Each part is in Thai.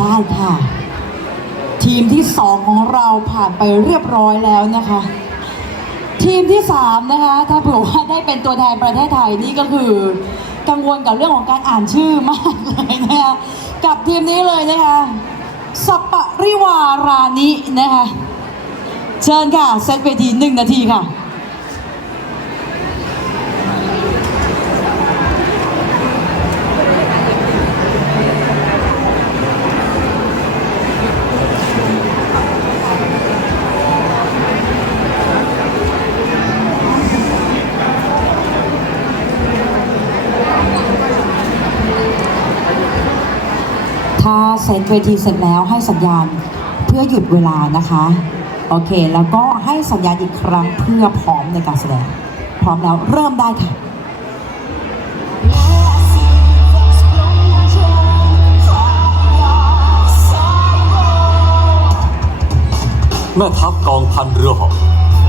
ได้ค่ะ ทีมที่สองของเราผ่านไปเรียบร้อยแล้วนะคะ ทีมที่สามนะคะ ถ้าเผื่อว่าได้เป็นตัวแทนประเทศไทยนี่ก็คือกังวลกับเรื่องของการอ่านชื่อมากเลยนะคะกับทีมนี้เลยนะคะสัปปะริวารานินะคะเชิญค่ะเซตเวทีหนึ่งนาทีค่ะ เซตเวทีเสร็จแล้วให้สัญญาณเพื่อหยุดเวลานะคะ โอเค แล้วก็ให้สัญญาณอีกครั้งเพื่อพร้อมในการแสดง พร้อมแล้วเริ่มได้ค่ะแม่ทัพกองพันเรือหอก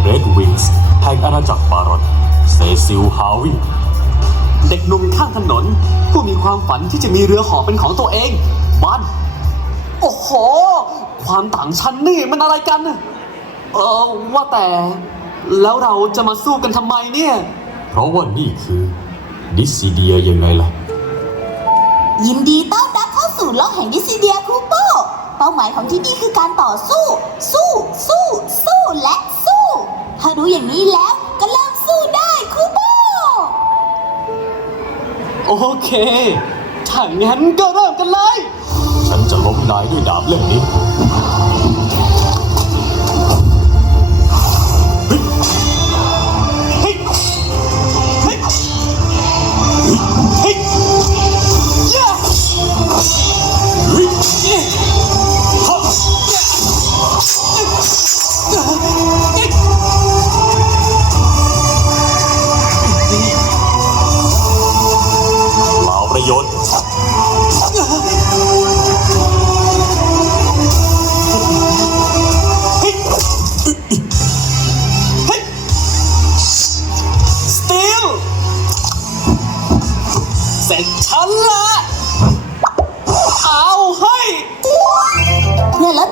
เรดวิงส์แห่งอาณาจักรบารอนเซซิลฮาวิเด็กหนุ่มข้างถนน ผู้มีความฝันที่จะมีเรือหอเป็นของตัวเอง บ้านโอ้โห ความต่างชั้นนี่มันอะไรกัน เออว่าแต่ แล้วเราจะมาสู้กันทำไมเนี่ย เพราะว่านี่คือดิสซิเดียยังไงล่ะ ยินดีต้อนรับเข้าสู่โลกแห่งดิสซิเดียคูโปเป้าหมายของที่นี่คือการต่อสู้ สู้ สู้ สู้และสู้ ถ้ารู้อย่างนี้แล้วก็เริ่มสู้ได้คูโปโอเค ถ้างั้นก็เริ่มกันเลย ฉันจะล้มนายด้วยดาบเล่มนี้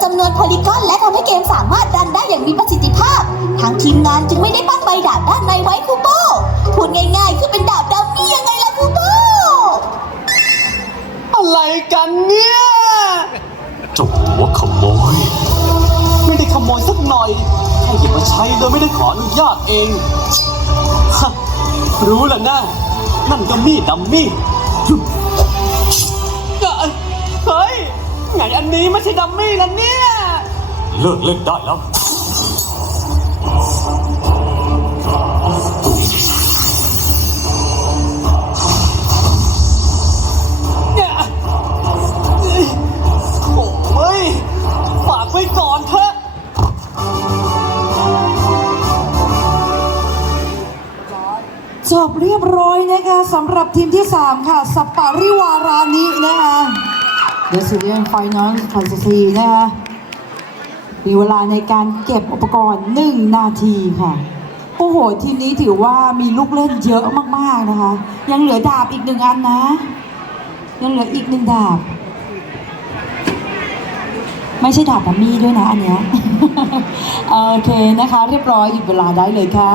จำนวนโพลีกอนและทำให้เกมสามารถดันได้อย่างมีประสิทธิภาพ ทางทีมงานจึงไม่ได้ปั้นใบดาบด้านในไว้คูโปพูดง่ายๆ คือเป็นดาบดัมมี่ยังไงล่ะคูโปอะไรกันเนี่ย เจ้าหัวขโมย ไม่ได้ขโมยสักหน่อย แค่หยิบมาใช้โดยไม่ได้ขออนุญาตเองฮะรู้แล้วนะนั่นก็มีดดัมมี่ ไงอันนี้ไม่ใช่ดัมมี่แล้วเนี่ย เลิกเล่นได้แล้ว เนี่ยโอ้ยฝากไว้ก่อนเถอะ จบเรียบร้อยนะคะสำหรับทีมที่ 3 ค่ะ สัปปะริวารานินะคะ เดซิเลียนไฟนอลไฟซีนะคะมีเวลาในการเก็บอุปกรณ์ 1 นาทีค่ะ โอ้โห ทีมนี้ถือว่ามีลูกเล่นเยอะมากๆนะคะ ยังเหลือดาบอีกหนึ่งอันนะ ยังเหลืออีกหนึ่งดาบ ไม่ใช่ดาบดัมมี่ด้วยนะอันเนี้ย โอเคนะคะ เรียบร้อยหยุดเวลาได้เลยค่ะ